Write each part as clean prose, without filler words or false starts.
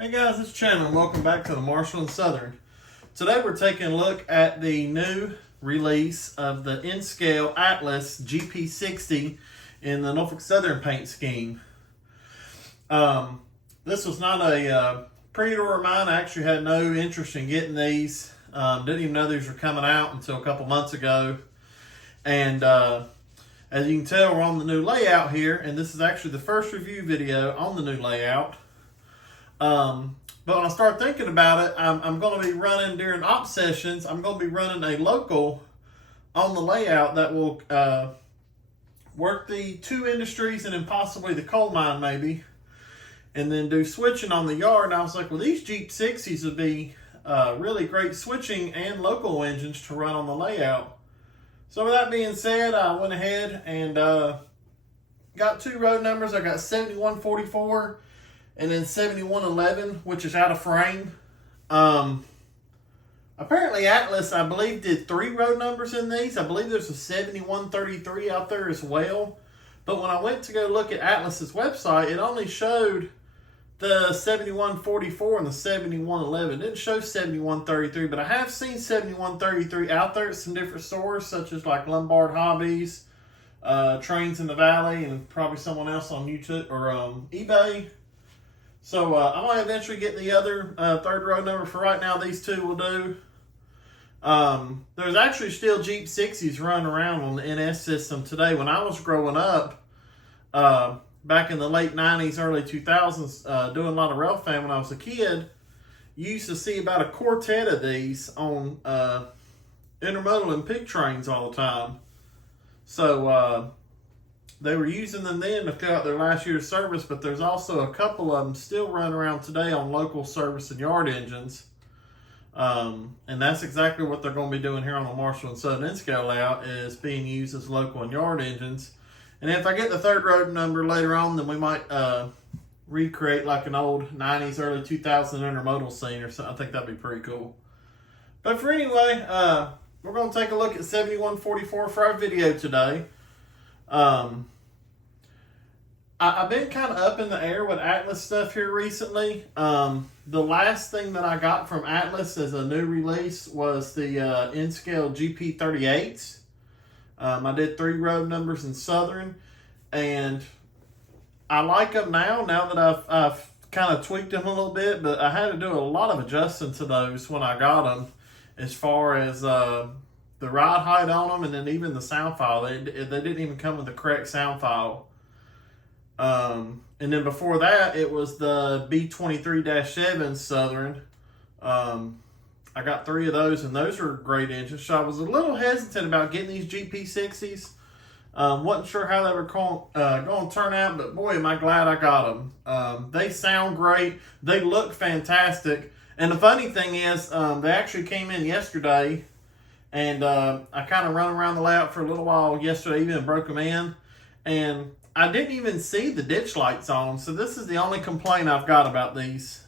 Hey guys, it's Chandler and welcome back to the Norfolk Southern. Today we're taking a look at the new release of the N-Scale Atlas GP60 in the Norfolk Southern paint scheme. This was not a pre-order of mine. I actually had no interest in getting these. Didn't even know these were coming out until a couple months ago. And as you can tell, we're on the new layout here, and this is actually the first review video on the new layout. But when I start thinking about it, I'm going to be running during op sessions. I'm going to be running a local on the layout that will work the two industries and then possibly the coal mine maybe, and then do switching on the yard. And I was like, well, these Jeep 60s would be really great switching and local engines to run on the layout. So with that being said, I went ahead and got two road numbers. I got 7144 and then 7111, which is out of frame. Apparently Atlas, I believe, did three road numbers in these. I believe there's a 7133 out there as well. But when I went to go look at Atlas's website, it only showed the 7144 and the 7111. It didn't show 7133, but I have seen 7133 out there at some different stores, such as like Lombard Hobbies, Trains in the Valley, and probably someone else on YouTube or eBay. So I might eventually get the other third row number. For right now, these two will do. There's actually still Jeep 60s running around on the NS system today. When I was growing up, back in the late 90s, early 2000s, doing a lot of rail fan when I was a kid, you used to see about a quartet of these on intermodal and pig trains all the time. So they were using them then to fill out their last year's service, but there's also a couple of them still running around today on local service and yard engines. And that's exactly what they're going to be doing here on the Marshall and Southern N-Scale layout, is being used as local and yard engines. And if I get the third road number later on, then we might recreate like an old 90s, early 2000s intermodal scene or something. I think that'd be pretty cool. But for anyway, we're going to take a look at 7144 for our video today. I've been kind of up in the air with Atlas stuff here recently. The last thing that I got from Atlas as a new release was the N-Scale GP38s. I did three road numbers in Southern, and I like them now that I've kind of tweaked them a little bit, but I had to do a lot of adjusting to those when I got them, as far as the ride height on them, and then even the sound file. They didn't even come with the correct sound file. And then before that, it was the B23-7 Southern. I got three of those, and those are great engines. So I was a little hesitant about getting these GP60s. Wasn't sure how they were going to turn out, but boy, am I glad I got them. They sound great. They look fantastic. And the funny thing is, they actually came in yesterday, and I kind of run around the layout for a little while yesterday evening and broke them in. And I didn't even see the ditch lights on. So this is the only complaint I've got about these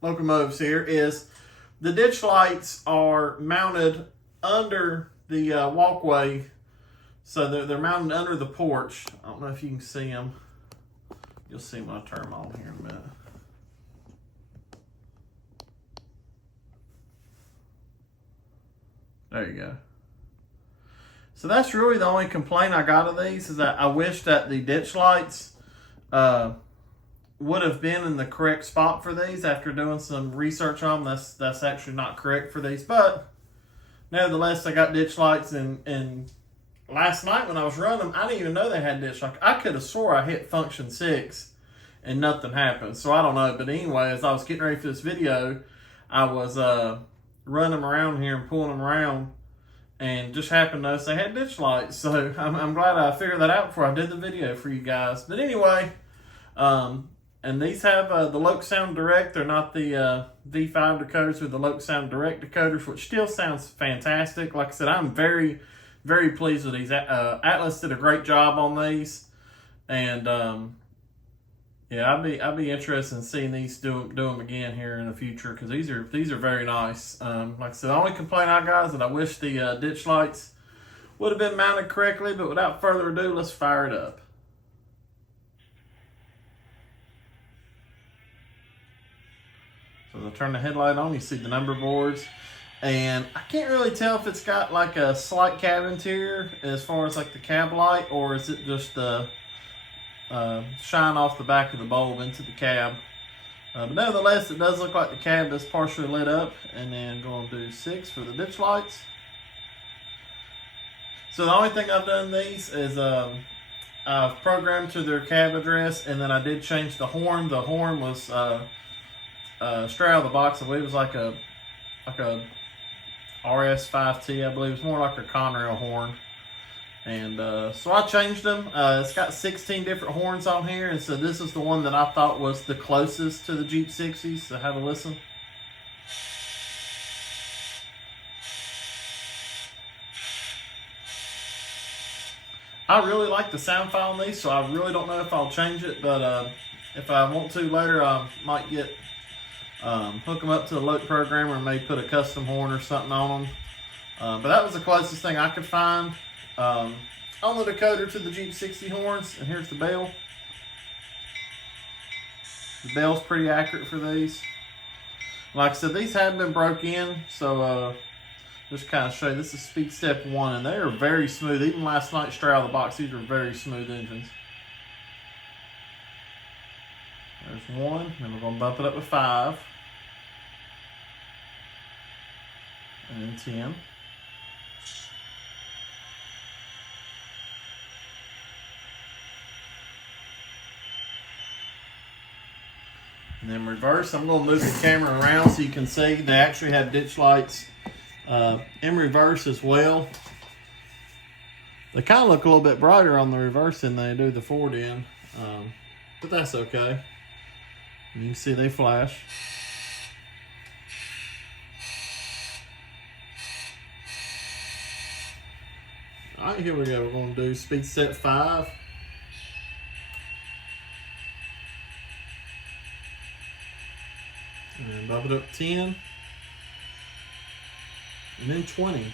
locomotives here, is the ditch lights are mounted under the walkway. So they're mounted under the porch. I don't know if you can see them. You'll see when I turn them on here in a minute. There you go. So that's really the only complaint I got of these, is that I wish that the ditch lights would have been in the correct spot for these. After doing some research on them, that's actually not correct for these. But nevertheless, I got ditch lights, and last night when I was running them, I didn't even know they had ditch lights. I could have swore I hit function 6 and nothing happened. So I don't know. But anyway, as I was getting ready for this video, I was running them around here and pulling them around, and just happened to notice they had ditch lights. So I'm glad I figured that out before I did the video for you guys. But anyway, and these have the Loc Sound Direct. They're not the V5 decoders with the Loc Sound Direct decoders, which still sounds fantastic. Like I said, I'm very, very pleased with these. Atlas did a great job on these. And yeah, I'd be interested in seeing these do them again here in the future, because these are very nice. Like I said, the only complaint I got is that I wish the ditch lights would have been mounted correctly. But without further ado, let's fire it up. So they'll turn the headlight on, you see the number boards. And I can't really tell if it's got like a slight cab interior as far as like the cab light, or is it just the shine off the back of the bulb into the cab. But nevertheless, it does look like the cab is partially lit up. And then going to do 6 for the ditch lights. So the only thing I've done these is I've programmed to their cab address, and then I did change the horn. The horn was straight out of the box. I believe it was like a RS5T, I believe. It's more like a Conrail horn. And so I changed them. It's got 16 different horns on here, and so this is the one that I thought was the closest to the Jeep60s. So have a listen. I really like the sound file on these, so I really don't know if I'll change it, but if I want to later, I might get hook them up to the Loke programmer and maybe put a custom horn or something on them. But that was the closest thing I could find on the decoder to the Jeep60 horns. And here's the bell. The bell's pretty accurate for these. Like I said, these have been broke in, so just kind of show you, this is speed step 1, and they are very smooth. Even last night, straight out of the box, these are very smooth engines. There's 1, then we're going to bump it up to 5. And then 10. And then reverse. I'm going to move the camera around so you can see they actually have ditch lights in reverse as well. They kind of look a little bit brighter on the reverse than they do the forward end, but that's okay. And you can see they flash. All right, here we go. We're going to do speed step 5. And bump it up 10. And then 20.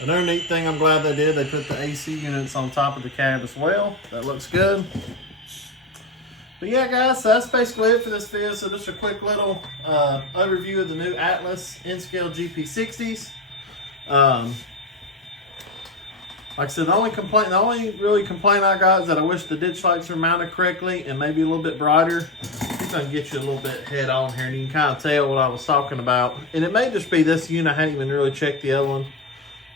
Another neat thing I'm glad they did, they put the AC units on top of the cab as well. That looks good. But yeah, guys, so that's basically it for this video. So just a quick little overview of the new Atlas N-Scale GP60s. Like I said, the only really complaint I got is that I wish the ditch lights were mounted correctly and maybe a little bit brighter. I'm going to get you a little bit head on here, and you can kind of tell what I was talking about. And it may just be this unit. I hadn't even really checked the other one.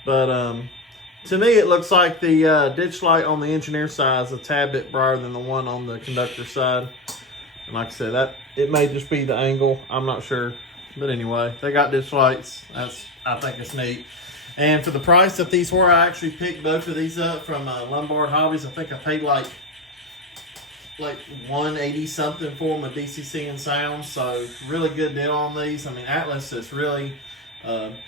But to me, it looks like the ditch light on the engineer side is a tad bit brighter than the one on the conductor side. And like I said, that it may just be the angle. I'm not sure. But anyway, they got ditch lights. I think it's neat. And for the price that these were, I actually picked both of these up from Lombard Hobbies. I think I paid like $180 something for them, a DCC and sound. So really good deal on these. I mean, Atlas has really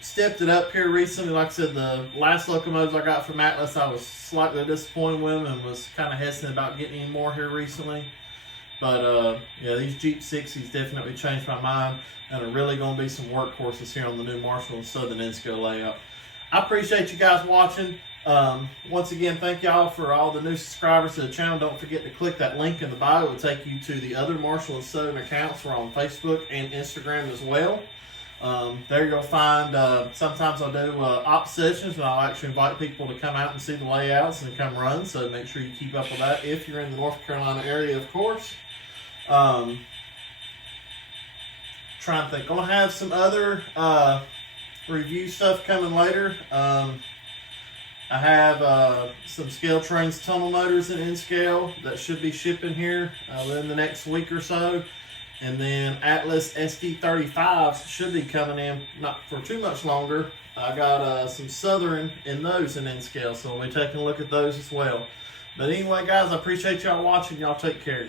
stepped it up here recently. Like I said, the last locomotives I got from Atlas, I was slightly disappointed with them and was kind of hesitant about getting any more here recently. But yeah, these Jeep60s definitely changed my mind and are really going to be some workhorses here on the new Marshall and Southern N-Scale layout. I appreciate you guys watching. Once again, thank y'all for all the new subscribers to the channel. Don't forget to click that link in the bio. It will take you to the other Marshall and Southern accounts. We're on Facebook and Instagram as well. There you'll find, sometimes I'll do op sessions, and I'll actually invite people to come out and see the layouts and come run. So make sure you keep up with that if you're in the North Carolina area, of course. Trying to think. Gonna have some other review stuff coming later. I have some Scale Trains tunnel motors in N-Scale that should be shipping here within the next week or so. And then Atlas SD35s should be coming in not for too much longer. I got some Southern in those in N-Scale, so we'll be taking a look at those as well. But anyway, guys, I appreciate y'all watching. Y'all take care.